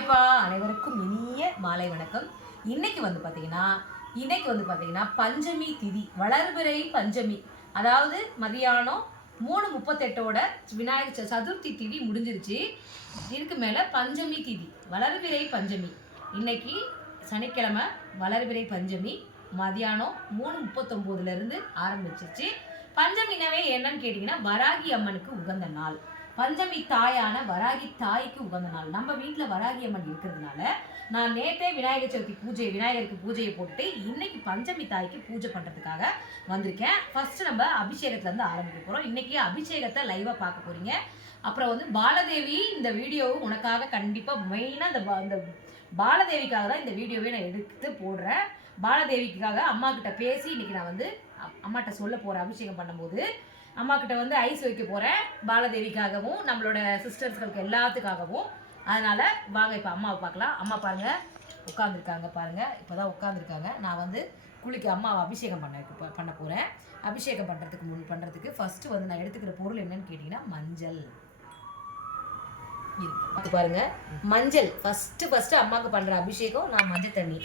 ஹாய்ப்பா அனைவருக்கும் இனிய மாலை வணக்கம். இன்னைக்கு வந்து பார்த்தீங்கன்னா இன்னைக்கு வந்து பார்த்தீங்கன்னா பஞ்சமி திதி வளர்பிறை பஞ்சமி. அதாவது மதியானம் மூணு முப்பத்தெட்டோட விநாயகர் ச- சதுர்த்தி திதி முடிஞ்சிருச்சு. இதுக்கு மேலே பஞ்சமி திதி வளர்பிறை பஞ்சமி. இன்னைக்கு சனிக்கிழமை வளர்பிறை பஞ்சமி மதியானம் மூணு முப்பத்தொம்போதுலேருந்து ஆரம்பிச்சிருச்சு. பஞ்சமினாவே என்னன்னு கேட்டிங்கன்னா வராகி அம்மனுக்கு உகந்த நாள். பஞ்சமி தாயான வராகி தாய்க்கு உகந்த நாள் நம்ம வீட்டில் வராகி அம்மன் இருக்கிறதுனால நான் நேற்றே விநாயகர் சதுர்த்தி பூஜை விநாயகருக்கு பூஜையை போட்டுட்டு இன்னைக்கு பஞ்சமி தாய்க்கு பூஜை பண்ணுறதுக்காக வந்திருக்கேன். ஃபர்ஸ்ட் நம்ம அபிஷேகத்துலேருந்து ஆரம்பிக்க போகிறோம் இன்னைக்கு அபிஷேகத்தை லைவாக பார்க்க போகிறீங்க அப்புறம் வந்து பாலதேவி இந்த வீடியோவும் உனக்காக கண்டிப்பாக மெயினாக இந்த இந்த பாலதேவிக்காக தான் இந்த வீடியோவே நான் எடுத்து போடுறேன். பாலதேவிக்காக அம்மா கிட்ட பேசி இன்னைக்கு நான் வந்து அம்மாட்ட சொல்ல போகிறேன் அபிஷேகம் பண்ணும்போது அம்மா கிட்ட வந்து ஐஸ் வைக்க போகிறேன் பாலதேவிக்காகவும் நம்மளோட சிஸ்டர்ஸ்களுக்கு எல்லாத்துக்காகவும். அதனால் வாங்க இப்போ அம்மாவை பார்க்கலாம். அம்மா பாருங்கள் உட்காந்துருக்காங்க பாருங்கள் இப்போ தான் உட்காந்துருக்காங்க நான் வந்து குளிக்க அம்மாவை அபிஷேகம் பண்ண பண்ண போகிறேன் அபிஷேகம் பண்ணுறதுக்கு முன் பண்ணுறதுக்கு ஃபஸ்ட்டு வந்து நான் எடுத்துக்கிற பொருள் என்னன்னு கேட்டிங்கன்னா மஞ்சள். இது பாருங்க. மஞ்சள். ஃபஸ்ட்டு ஃபஸ்ட்டு அம்மாவுக்கு பண்ணுற அபிஷேகம் நான் மஞ்சள் தண்ணி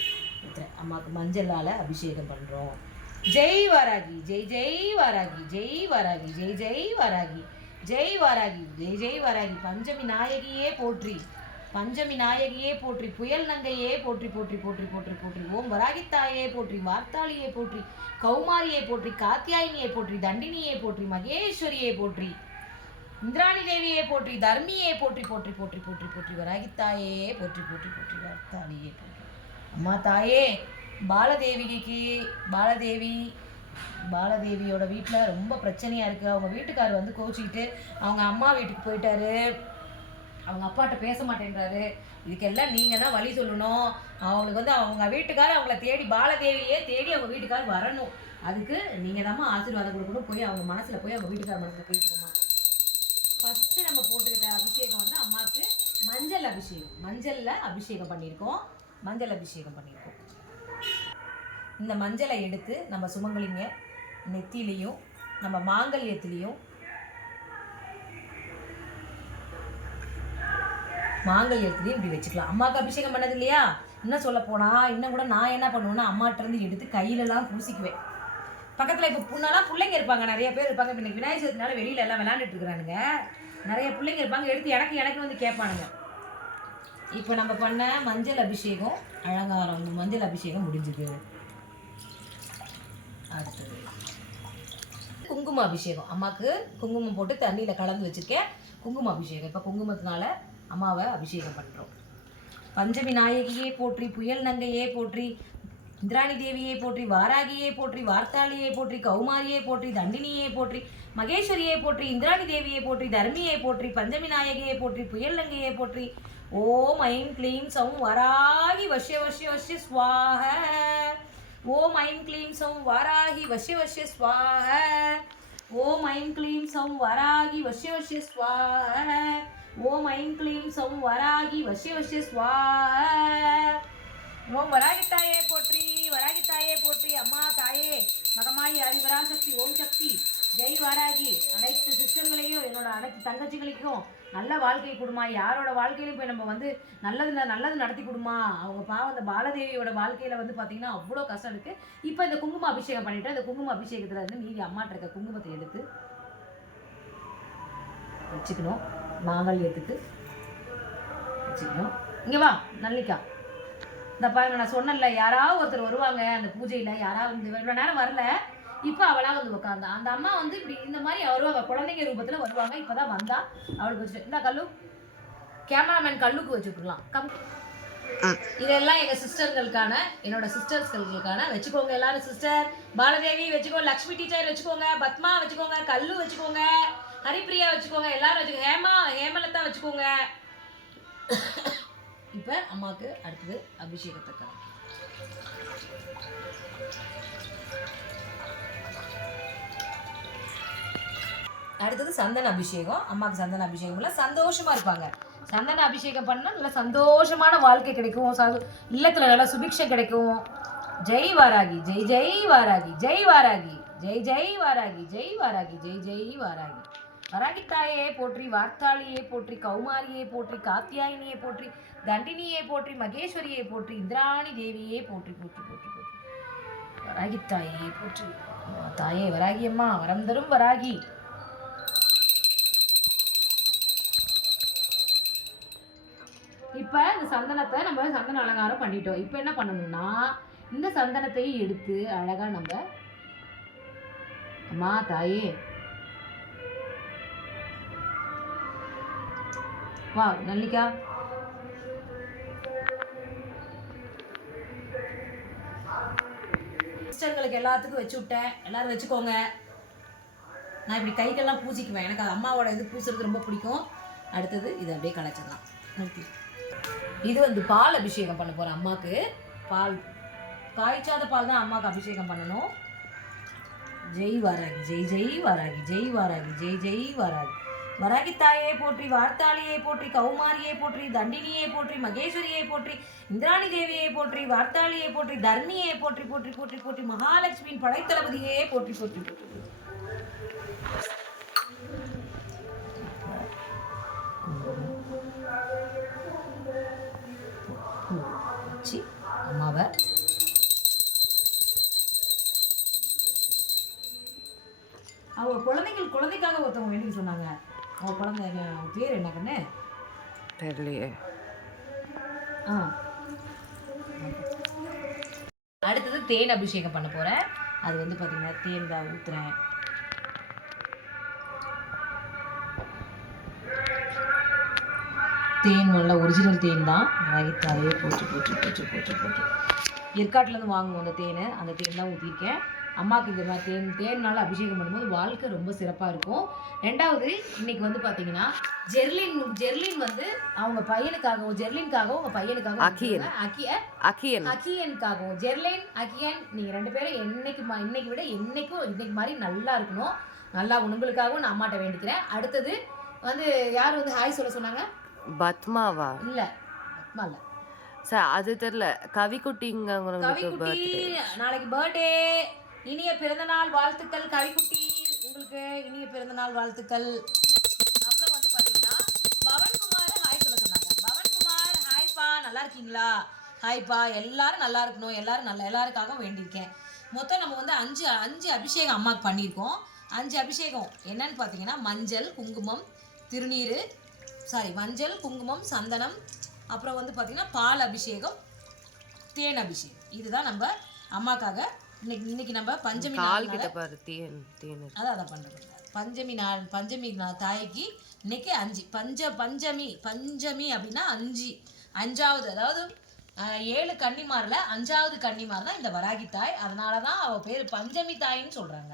ஊற்றுறேன் அம்மாவுக்கு மஞ்சளால் அபிஷேகம் பண்ணுறோம் ஜெய் வராகி ஜெய் ஜெய் வாராகி ஜெய் வராகி ஜெய் ஜெய் வாராகி ஜெய் வாராகி ஜெய் ஜெய் வாராகி பஞ்சமி நாயகியே போற்றி பஞ்சமி நாயகியே போற்றி புயல் நங்கையே போற்றி போற்றி போற்றி போற்றி போற்றி ஓம் வராகித்தாயே போற்றி வார்த்தாளியே போற்றி கௌமாரியை போற்றி காத்தியாயினியை போற்றி தண்டினியை போற்றி மகேஸ்வரியை போற்றி இந்திராணி தேவியை போற்றி தர்மியை போற்றி போற்றி போற்றி போற்றி போற்றி வராகித்தாயே போற்றி போற்றி போற்றி வார்த்தாளியே போற்றி அம்மா தாயே பாலதேவிக்கு பாலதேவி பாலதேவியோட வீட்டில் ரொம்ப பிரச்சனையாக இருக்குது அவங்க வீட்டுக்காரர் வந்து கோச்சிக்கிட்டு அவங்க அம்மா வீட்டுக்கு போயிட்டாரு. அவங்க அப்பாட்ட பேச மாட்டேன்றாரு. இதுக்கெல்லாம் நீங்கள் தான் வழி சொல்லணும். அவங்களுக்கு வந்து அவங்க வீட்டுக்காரர் அவங்கள தேடி பாலதேவியே தேடி அவங்க வீட்டுக்காரர் வரணும். அதுக்கு நீங்கள் தாம்மா ஆசீர்வாதம் கொடுக்கணும். போய் அவங்க மனசில் போய் அவங்க வீட்டுக்கார மனசில் பேசணுமா ஃபஸ்ட்டு நம்ம போட்டுக்கிட்ட அபிஷேகம் வந்து அம்மாவுக்கு மஞ்சள் அபிஷேகம். மஞ்சளில் அபிஷேகம் பண்ணியிருக்கோம். மஞ்சள் அபிஷேகம் பண்ணியிருக்கோம். இந்த மஞ்சளை எடுத்து நம்ம சுமங்கலிங்க நெத்திலையும் நம்ம மாங்கல்யத்திலையும் மாங்கல்யத்துலேயும் இப்படி வச்சுக்கலாம். அம்மாவுக்கு அபிஷேகம் பண்ணது இல்லையா? இன்னும் சொல்ல போனா இன்னும் கூட நான் என்ன பண்ணுவேன்னா அம்மாட்ட இருந்து எடுத்து கையிலலாம் பூசிக்குவேன். பக்கத்தில் இப்போ புண்ணெல்லாம் பிள்ளைங்க இருப்பாங்க நிறைய பேர் இருப்பாங்க. இப்போ இன்னைக்கு விநாயகர் சதுர்த்தினால வெளியில எல்லாம் விளையாண்டுட்டு இருக்கிறானுங்க. நிறைய பிள்ளைங்க இருப்பாங்க எடுத்து எனக்கு எனக்கு வந்து கேட்பானுங்க. இப்போ நம்ம பண்ண மஞ்சள் அபிஷேகம் அலங்காரம் மஞ்சள் அபிஷேகம் முடிஞ்சுது. அடுத்தது. குங்கும அபிஷேகம் அம்மாவுக்கு குங்குமம் போட்டு தண்ணியில் கலந்து வச்சுருக்கேன். குங்கும அபிஷேகம் இப்போ குங்குமத்தினால அம்மாவை அபிஷேகம் பண்ணுறோம் பஞ்சமி நாயகியே போற்றி புயல் நங்கையே போற்றி இந்திராணி தேவியை போற்றி வாராகியை போற்றி வார்த்தாளியை போற்றி கௌமாரியை போற்றி தண்டினியை போற்றி மகேஸ்வரியை போற்றி இந்திராணி தேவியை போற்றி தர்மியை போற்றி பஞ்சமி நாயகியை போற்றி புயல் நங்கையை போற்றி. ஓம் ஐம் க்ளீம் சௌம் வராகி வஷ்ய வஷ்ய வஷ்ய ஸ்வாக ஓம் ஐம் க்ளீம் சௌம் வராகி வஷ்ய வஷ்ய ஸ்வாக ஓம் ஐம் க்ளீம் சௌம் வராகி வஷ்ய வஷ்ய ஸ்வாக ஓம் ஐம் க்ளீம் சௌம் வராகி வஷ்ய வஷ்ய ஸ்வாக ஓம் வராகித்தாயே போற்றி வராகித்தாயே போற்றி அம்மா தாயே மகமாயி சக்தி ஓம் சக்தி. ஜெய் வாராகி. அனைத்து சிஸ்டர்களையும் என்னோட அனைத்து தங்கச்சிகளுக்கும் நல்ல வாழ்க்கை கொடுமா. யாரோட வாழ்க்கையிலும் போய் நம்ம வந்து நல்லது ந- நல்லது நடத்தி கொடுமா. அவங்க பாவம் அந்த பாலதேவியோட வாழ்க்கையில வந்து பார்த்தீங்கன்னா அவ்வளோ கஷ்டம் இருக்கு. இப்போ இந்த குங்கும அபிஷேகம் பண்ணிட்டு அந்த குங்கும அபிஷேகத்துல இருந்து மீதி அம்மாட்ட இருக்க குங்குமத்தை எடுத்து வச்சுக்கணும். மாங்கல்யத்துக்கு வச்சுக்கணும். இங்கே வா நல்லிக்கா இந்த பாருங்க நான் சொன்னேன்ல யாராவது ஒருத்தர் வருவாங்க அந்த பூஜையில். யாராவது வந்து இவ்வளோ நேரம் வரல. இப்போ அவளா வந்து உட்காந்தா அந்த அம்மா வந்து இப்படி இந்த மாதிரி வருவாங்க குழந்தைங்க ரூபத்தில் வருவாங்க. இப்போ தான் வந்தா அவளுக்கு வச்சுட்டு இந்த கல்லு. கேமராமேன் கல்லுக்கு வச்சுக்கலாம் கம் இதெல்லாம் எங்கள் சிஸ்டர்களுக்கான என்னோட சிஸ்டர்ஸ்களுக்கான. வச்சுக்கோங்க எல்லாரும் சிஸ்டர். பாலதேவி வச்சுக்கோ. லக்ஷ்மி டீச்சர் வச்சுக்கோங்க. பத்மா வச்சுக்கோங்க. கல்லு வச்சுக்கோங்க. ஹரிப்பிரியா வச்சுக்கோங்க. எல்லாரும் வச்சுக்கோங்க ஹேமா ஹேமலதா வச்சுக்கோங்க. இப்போ அம்மாவுக்கு அடுத்தது அபிஷேகத்தை கலக்கி அடுத்தது சந்தன அபிஷேகம். அம்மாவுக்கு சந்தன அபிஷேகம் இல்லை சந்தோஷமா இருப்பாங்க. சந்தன அபிஷேகம் பண்ணால் நல்ல சந்தோஷமான வாழ்க்கை கிடைக்கும். ச- இல்லத்துல நல்ல சுபிக்ஷை கிடைக்கும். ஜெய் வாராகி ஜெய் ஜெய் வாராகி ஜெய் வாராகி ஜெய் ஜெய் வாராகி ஜெய் வாராகி ஜெய் ஜெய் வாராகி. வராகி வராகித்தாயே போற்றி வார்த்தாளியே போற்றி கௌமாரியே போற்றி காத்தியாயினியே போற்றி தண்டினியே போற்றி மகேஸ்வரியை போற்றி இந்திராணி தேவியே போற்றி போற்றி போற்றி போற்றி. வராகித்தாயே போற்றி. தாயே வராகி அம்மா வரம் தரும் வராகி. இப்போ இந்த சந்தனத்தை நம்ம சந்தன அலங்காரம் பண்ணிட்டோம். இப்போ என்ன பண்ணணும்னா இந்த சந்தனத்தையும் எடுத்து அழகாக நம்ம அம்மா தாயே. வா நல்லிக்கா சிஸ்டர்களுக்கு எல்லாத்துக்கும் வச்சு விட்டேன். எல்லாரும் வச்சுக்கோங்க. நான் இப்படி கைக்கெல்லாம் பூசிக்குவேன். எனக்கு அது அம்மாவோட இது பூசுறது ரொம்ப பிடிக்கும். அடுத்தது இது அப்படியே கலைச்சிடலாம். ஓகே இது வந்து பால் அபிஷேகம் பண்ண போகிறேன் அம்மாவுக்கு பால் காய்ச்சாத பால் தான் அம்மாவுக்கு அபிஷேகம் பண்ணணும். ஜெய் வாராகி ஜெய் ஜெய் வாராகி ஜெய் வாராகி ஜெய் ஜெய் வாராகி. வராகி தாயை போற்றி வார்த்தாளியை போற்றி கௌமாரியை போற்றி தண்டினியை போற்றி மகேஸ்வரியை போற்றி இந்திராணி தேவியை போற்றி வார்த்தாளியை போற்றி தர்ணியை போற்றி போற்றி போற்றி போற்றி மகாலட்சுமியின் படைத்தளபதியே போற்றி போற்றி போற்றி. குழந்தைகள் குழந்தைக்காக ஒருத்தவங்க வேண்டிக்க சொன்னாங்க. அவங்க குழந்தை பேர் என்ன கண்ணு? தெரியலையே. ஆ. அடுத்தது தேன் அபிஷேகம் பண்ண போகிறேன் அது வந்து பார்த்தீங்கன்னா தேன் தான் ஊற்றுறேன் தேன் நல்ல ஒரிஜினல் தேன் தான். வயிற்றாலே போச்சு போச்சு போச்சு போச்சு போச்சு. ஏற்காட்டிலேருந்து வாங்குவோம் அந்த தேன். அந்த தேன் தான் ஊற்றிருக்கேன் அம்மாவுக்கு இந்த மாதிரி தேன் தேன்னால அபிஷேகம் பண்ணும்போது வாழ்க்கை ரொம்ப சிறப்பாக இருக்கும். ரெண்டாவது இன்னைக்கு வந்து பார்த்தீங்கன்னா ஜெர்லின் ஜெர்லின் வந்து அவங்க பையனுக்காகவும் ஜெர்லின்காகவும் அவங்க பையனுக்காகவும் அகியன். அக்கிய அக்கியன் அக்கியனுக்காகவும் ஜெர்லின் அக்கியன் நீங்க ரெண்டு பேரும் என்னைக்கு இன்னைக்கு விட என்னைக்கும் இன்னைக்கு மாதிரி நல்லா இருக்கணும். நல்லா உங்களுக்காகவும் நான் அம்மாட்ட வேண்டிக்கிறேன். அடுத்தது வந்து யார் வந்து ஹாய் சொல்ல சொன்னாங்க? பத்மாவா? இல்ல அம்மா இல்ல. சார் அது தெரியல. கவிக்குட்டிங்கிறவங்களுக்கு கவிக்குட்டி பர்த்டே நாளைக்கு பர்த்டே இனிய பிறந்தநாள் வாழ்த்துக்கள் கவிக்குட்டி. உங்களுக்கு இனிய பிறந்தநாள் வாழ்த்துக்கள். அப்புறம் வந்து பார்த்தீங்கன்னா பவன்குமார் ஹாய் சொல்ல சொன்னாங்க. பவன்குமார் ஹாய்ப்பா நல்லா இருக்கீங்களா? ஹாய்ப்பா எல்லாரும் நல்லா இருக்கணும். எல்லாரும் நல்லா எல்லாருக்காகவும் வேண்டியிருக்கேன். மொத்தம் நம்ம வந்து அஞ்சு அஞ்சு அபிஷேகம் அம்மாவுக்கு பண்ணியிருக்கோம். அஞ்சு அபிஷேகம் என்னன்னு பார்த்தீங்கன்னா மஞ்சள் குங்குமம் திருநீர் சாரி மஞ்சள் குங்குமம் சந்தனம் அப்புறம் வந்து பார்த்திங்கன்னா பால் அபிஷேகம் தேன் அபிஷேகம். இதுதான் நம்ம அம்மாக்காக இன்னைக்கு இன்னைக்கு நம்ம பஞ்சமி நாள்னால- கிட்ட பாரு தேன். அதான் அதை பண்ணுறது பஞ்சமி நாள் பஞ்சமி நாள் தாய்க்கு இன்னைக்கு அஞ்சு. பஞ்ச பஞ்சமி பஞ்சமி அப்படின்னா அஞ்சு. அஞ்சாவது அதாவது ஏழு கன்னிமாரில் அஞ்சாவது கன்னிமார் தான் இந்த வராகி தாய். அதனால தான் அவள் பேர் பஞ்சமி தாயின்னு சொல்கிறாங்க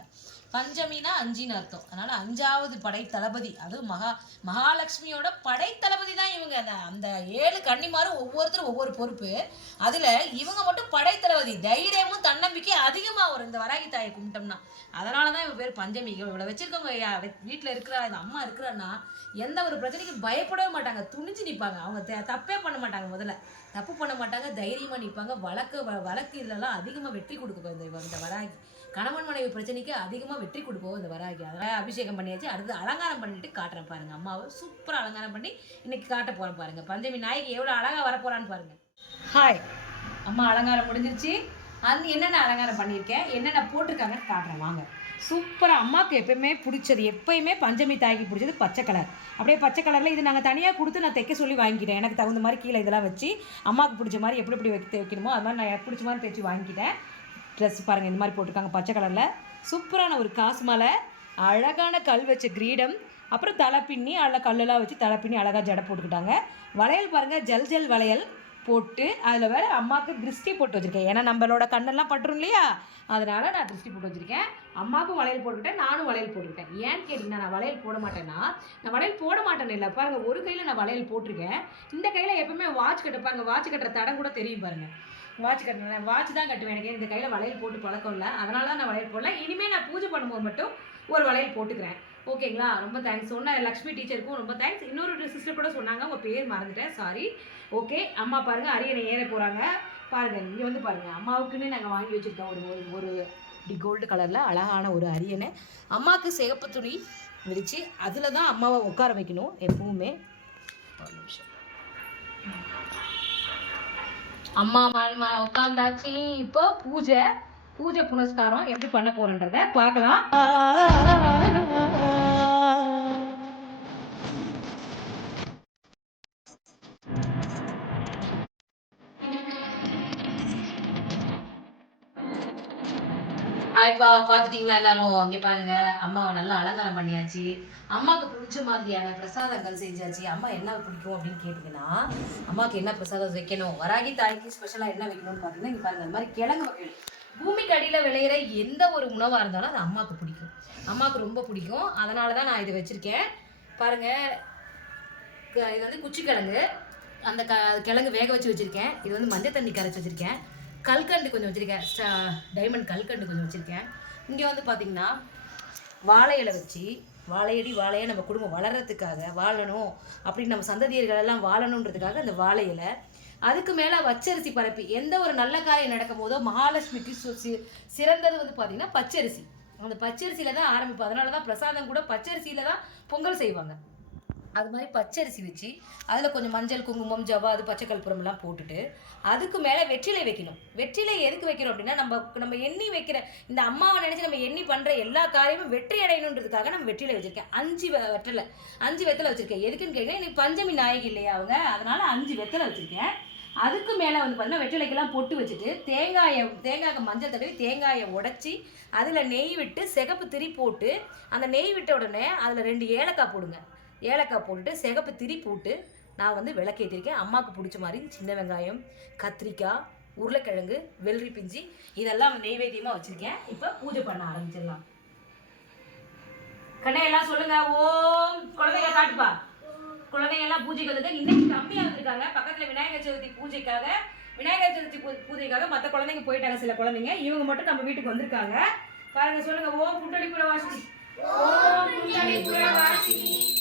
பஞ்சமினா அஞ்சின்னு அர்த்தம். அதனால அஞ்சாவது படை தளபதி அதுவும் மகா மகாலட்சுமியோட படை தளபதி தான் இவங்க. அந்த அந்த ஏழு கன்னிமாரும் ஒவ்வொருத்தரும் ஒவ்வொரு பொறுப்பு. அதுல இவங்க மட்டும் படை தளபதி தைரியமும் தன்னம்பிக்கை அதிகமாக வரும். இந்த வராகி தாயை கும்பிட்டோம்னா. அதனால தான் இவன் பேர் பஞ்சமி. இவ்வளோ வச்சிருக்கவங்க வீட்டில் இருக்கிறா இந்த அம்மா இருக்கிறான்னா எந்த ஒரு பிரச்சனைக்கும் பயப்படவே மாட்டாங்க. துணிஞ்சு நிற்பாங்க அவங்க த- தப்பே பண்ண மாட்டாங்க முதல்ல. தப்பு பண்ண மாட்டாங்க. தைரியமா நிற்பாங்க வழக்கு வ- வழக்கு இதெல்லாம் அதிகமாக வெற்றி கொடுக்க இந்த வராகி. கணவன் மனைவி பிரச்சனைக்கு அதிகமாக வெற்றி கொடுப்போம் இந்த வராகி. அதனால் அபிஷேகம் பண்ணியாச்சு. அடுத்து அலங்காரம் பண்ணிட்டு காட்டுறேன் பாருங்க. அம்மாவை சூப்பராக அலங்காரம் பண்ணி இன்னைக்கு காட்ட போகிறேன் பாருங்க. பஞ்சமி நாய்க்கு எவ்வளோ அழகாக வரப்போறான்னு பாருங்க. ஹாய் அம்மா அலங்காரம் முடிஞ்சிருச்சு. அது என்னென்ன அலங்காரம் பண்ணியிருக்கேன்? என்னென்ன போட்டிருக்காங்கன்னு காட்டுறேன். வாங்க. சூப்பராக அம்மாவுக்கு எப்பயுமே பிடிச்சது. எப்பயுமே பஞ்சமி தாய்க்கு பிடிச்சது பச்சை கலர் அப்படியே பச்சை கலரில் இது நாங்கள் தனியாக கொடுத்து நான் தைக்க சொல்லி வாங்கிக்கிட்டேன். எனக்கு தகுந்த மாதிரி கீழே இதெல்லாம் வச்சு அம்மாவுக்கு பிடிச்ச மாதிரி எப்படி எப்படி வைக்க வைக்கணுமோ அது மாதிரி நான் எனக்கு பிடிச்ச மாதிரி தைச்சு வாங்கிக்கிட்டேன். ட்ரெஸ் பாருங்கள் இந்த மாதிரி போட்டிருக்காங்க. பச்சை கலரில் சூப்பரான ஒரு காசு மலை அழகான கல் வச்ச கிரீடம். அப்புறம் தலை பின்னி கல்லெல்லாம் வச்சு தலை பின்னி அழகாக ஜடை போட்டுக்கிட்டாங்க. வளையல் பாருங்கள் ஜல் ஜல் வளையல் போட்டு அதில் வேறு அம்மாவுக்கு திருஷ்டி போட்டு வச்சுருக்கேன். ஏன்னா நம்மளோட கண்ணெல்லாம் பட்டுரும் இல்லையா? அதனால் நான் திருஷ்டி போட்டு வச்சுருக்கேன். அம்மாவுக்கும் வளையல் போட்டுக்கிட்டேன் நானும் வளையல் போட்டுக்கிட்டேன். ஏன்னு கேட்டிங்கன்னா நான் வளையல் போட மாட்டேன்னா நான் வளையல் போட மாட்டேன் இல்லை. பாருங்கள் ஒரு கையில் நான் வளையல் போட்டிருக்கேன். இந்த கையில் எப்பவுமே வாட்ச் கட்டு பாருங்கள் வாட்ச் கட்டுற தடம் கூட தெரியும் பாருங்கள் வாட்ச் கட்டணும் வாட்ச் தான் கட்டுவேன் எனக்கு. இந்த கையில் வளையல் போட்டு பழக்கம் இல்லை. அதனால தான் நான் வளையல் போடல. இனிமேல் நான் பூஜை பண்ணும்போது மட்டும் ஒரு வளையல் போட்டுக்கிறேன். ஓகேங்களா ரொம்ப தேங்க்ஸ் சொன்ன லக்ஷ்மி டீச்சருக்கும் ரொம்ப தேங்க்ஸ் இன்னொரு சிஸ்டர் கூட சொன்னாங்க. உங்கள் பேர் மறந்துட்டேன். சாரி ஓகே அம்மா பாருங்க. அரியணை ஏற போகிறாங்க பாருங்கள் இங்கே வந்து பாருங்கள் அம்மாவுக்குன்னு நாங்கள் வாங்கி வச்சுருக்கோம். ஒரு ஒரு ஒரு இப்படி கோல்டு கலரில் அழகான ஒரு அரியணை. அம்மாவுக்கு சிகப்பு துணி விரித்து அதில் தான் அம்மாவை உட்கார வைக்கணும் எப்பவுமே. ஒரு நிமிஷம். அம்மா மா உட்காந்தாச்சு. இப்போ பூஜை பூஜை புனஸ்காரம் எப்படி பண்ண போறன்றத பார்க்கலாம். இப்போ பார்த்துட்டீங்களா எல்லாரும்? இங்கே பாருங்க அம்மாவை நல்லா அலங்காரம் பண்ணியாச்சு. அம்மாவுக்கு பிடிச்ச மாதிரியான பிரசாதங்கள் செஞ்சாச்சு. அம்மா என்ன பிடிக்கும் அப்படின்னு கேட்டிங்கன்னா அம்மாவுக்கு என்ன பிரசாதம் வைக்கணும்? வராகி தாய்க்கு ஸ்பெஷலாக என்ன வைக்கணும்னு பார்த்தீங்கன்னா இங்கே பாருங்க இந்த மாதிரி கிழங்கு வகைகள். பூமிக்கு அடியில் விளையிற எந்த ஒரு உணவாக இருந்தாலும் அது அம்மாவுக்கு பிடிக்கும். அம்மாவுக்கு ரொம்ப பிடிக்கும். அதனால தான் நான் இது வச்சுருக்கேன். பாருங்கள் க- இது வந்து குச்சிக்கிழங்கு. அந்த க கிழங்கு வேக வச்சு வச்சுருக்கேன். இது வந்து மஞ்சள் தண்ணி கரைச்சி வச்சுருக்கேன். கல்கண்டு கொஞ்சம் வச்சுருக்கேன். டைமண்ட் கல்கண்டு கொஞ்சம் வச்சுருக்கேன். இங்கே வந்து பார்த்திங்கன்னா வாழை இலை வச்சு வாழையடி வாழையை நம்ம குடும்பம் வளர்கிறதுக்காக வாழணும். அப்படின்னு நம்ம சந்ததியர்கள் எல்லாம் வாழணுன்றதுக்காக அந்த வாழை இலை. அதுக்கு மேலே வச்சரிசி பரப்பி எந்த ஒரு நல்ல காரியம் நடக்கும் போதோ மகாலட்சுமிக்கு சிறந்தது வந்து பார்த்திங்கன்னா பச்சரிசி. அந்த பச்சரிசியில் தான் ஆரம்பிப்போம். அதனால தான் பிரசாதம் கூட பச்சரிசியில் தான் பொங்கல் செய்வாங்க. அது மாதிரி பச்சரிசி வச்சு அதில் கொஞ்சம் மஞ்சள் குங்குமம் ஜவ்வாது பச்சை கற்பூரம் போட்டுட்டு அதுக்கு மேலே வெற்றிலை வைக்கணும். வெற்றிலை எதுக்கு வைக்கிறோம் அப்படின்னா நம்ம நம்ம எண்ணி வைக்கிற இந்த அம்மாவை நினச்சி நம்ம எண்ணி பண்ணுற எல்லா காரியமும் வெற்றி அடையணுன்றதுக்காக நம்ம வெற்றிலை வச்சுருக்கேன். அஞ்சு வெற்றிலை அஞ்சு வெத்தலை வச்சுருக்கேன். எதுக்குன்னு கேட்டீங்கன்னா எனக்கு பஞ்சமி நாயகி இல்லையா அவங்க அதனால் அஞ்சு வெத்தலை வச்சுருக்கேன். அதுக்கு மேலே வந்து பார்த்தீங்கன்னா வெற்றிலைக்கெல்லாம் பொட்டு வச்சுட்டு தேங்காயை தேங்காய்க்கு மஞ்சள் தடவி தேங்காயை உடச்சி அதில் நெய் விட்டு சிகப்பு திரி போட்டு அந்த நெய் விட்ட உடனே அதில் ரெண்டு ஏலக்காய் போடுங்க. ஏலக்காய் போட்டுட்டு சிகப்பு திரி போட்டு நான் வந்து விளக்கேற்றிருக்கேன் அம்மாவுக்கு பிடிச்ச மாதிரி சின்ன வெங்காயம் கத்திரிக்காய் உருளைக்கிழங்கு வெள்ளரி பிஞ்சி இதெல்லாம் நெய்வேத்தியமாக வச்சுருக்கேன். இப்போ பூஜை பண்ண ஆரம்பிச்சிடலாம். கண்ணே எல்லாம் சொல்லுங்க. ஓம் குழந்தைங்க காட்டுப்பா. குழந்தைங்க எல்லாம் பூஜைக்கு வந்துட்டு இன்னைக்கு கம்மியாக வந்திருக்காங்க. பக்கத்தில் விநாயகர் சதுர்த்தி பூஜைக்காக. விநாயகர் சதுர்த்தி பூ- பூஜைக்காக மற்ற குழந்தைங்க போயிட்டாங்க. சில குழந்தைங்க. இவங்க மட்டும் நம்ம வீட்டுக்கு வந்திருக்காங்க. பாருங்க சொல்லுங்க. ஓம் குண்டலிபுர வாசினி ஓம் குண்டலிபுர வாசினி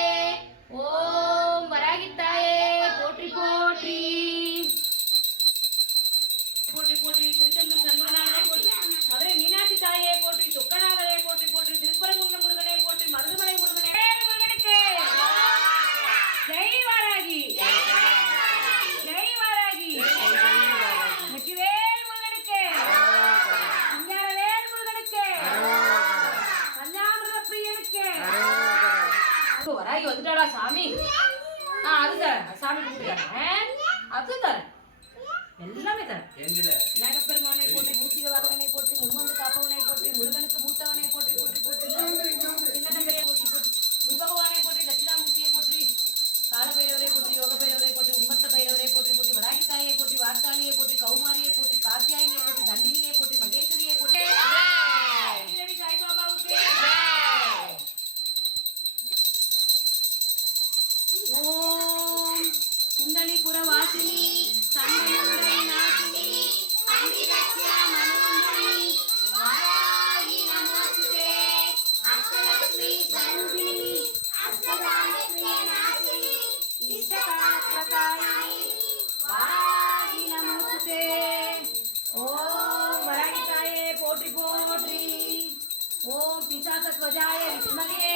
வராகி சாமி. ஆ அது தரேன். சாமி தரேன் அது தரேன். எல்லாமே தரேன். பிசாசத்வஜாய வித்மகே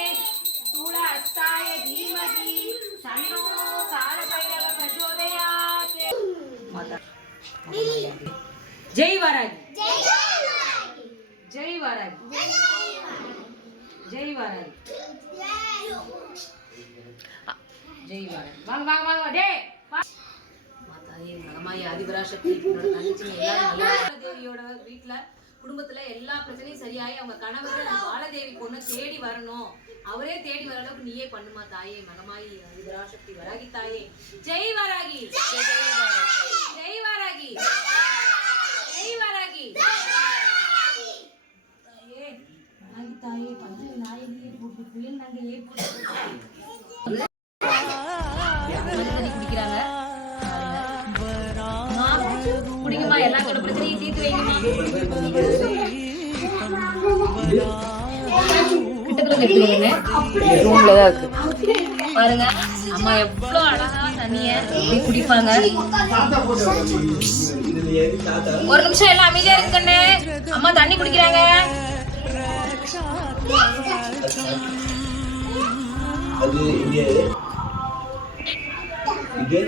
சூலஹஸ்தாய தீமகி தன்னோ காலபைரவ பிரச்சோதயாத் ஜெய் வராகி ஜெய் வராகி ஜெய் வராகி ஜெய் வராகி வாங்க வாங்க வாங்க டே மாதாயே மகமாயி ஆதிபராசக்தி தேவியோட வீட்ல குடும்பத்துல எல்லா பிரச்சனையும் சரியாயி அவங்க கணவர் பாலதேவி பொண்ணு தேடி வரணும். அவரே தேடி வர அளவுக்கு நீயே பண்ணுமா தாயே மகமாயி ஆதிபராசக்தி வராகி தாயே. ஜெய் வராகி. ஜெய் வராகி. ஜெய் வராகி. தாயே பஞ்ச நாயகியே போட்டு போட்டு தண்ணி குடிக்கிறாங்க. குடிக்குமா குடிங்கம்மா எல்லாத்தோட பிரச்சனையும் தீர்த்து வைங்கம்மா பாருங்க அம்மா எவ்வளோ அழகா தண்ணிய குடிப்பாங்க. ஒரு நிமிஷம் எல்லாம் அமைதியா இருக்குன்னு அம்மா தண்ணி குடிக்கிறாங்க. அது இது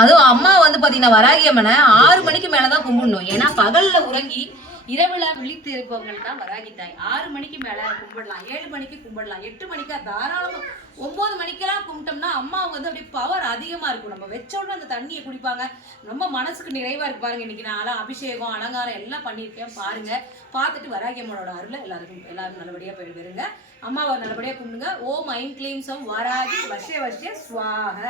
அதுவும் அம்மா வந்து பாத்தீங்கன்னா வராகி அம்மனை ஆறு மணிக்கு மேலதான் கும்பிடணும். ஏன்னா பகல்ல உறங்கி இரவுல விழித்து இருப்பவங்களுக்கு தான் வராகி தாய். ஆறு மணிக்கு மேல கும்பிடலாம் ஏழு மணிக்கு கும்பிடலாம் எட்டு மணிக்கா தாராளமா ஒன்பது மணிக்கெல்லாம் கும்பிட்டோம்னா அம்மா வந்து அப்படியே பவர் அதிகமா இருக்கும். நம்ம வச்ச உடனே அந்த தண்ணியை குடிப்பாங்க. ரொம்ப மனசுக்கு நிறைவா இருக்கு பாருங்க. இன்னைக்கு நான் அபிஷேகம் அலங்காரம் எல்லாம் பண்ணியிருக்கேன். பாருங்க. பார்த்துட்டு வராகி அம்மனோட அருளை எல்லாருக்கும் எல்லாரும் நல்லபடியா போயிட்டு வருங்க அம்மாவை நல்லபடியா கும்பிடுங்க. ஓம் ஐம் க்ளீம் சம் வராகி வர்ஷே வர்ஷே சுவாக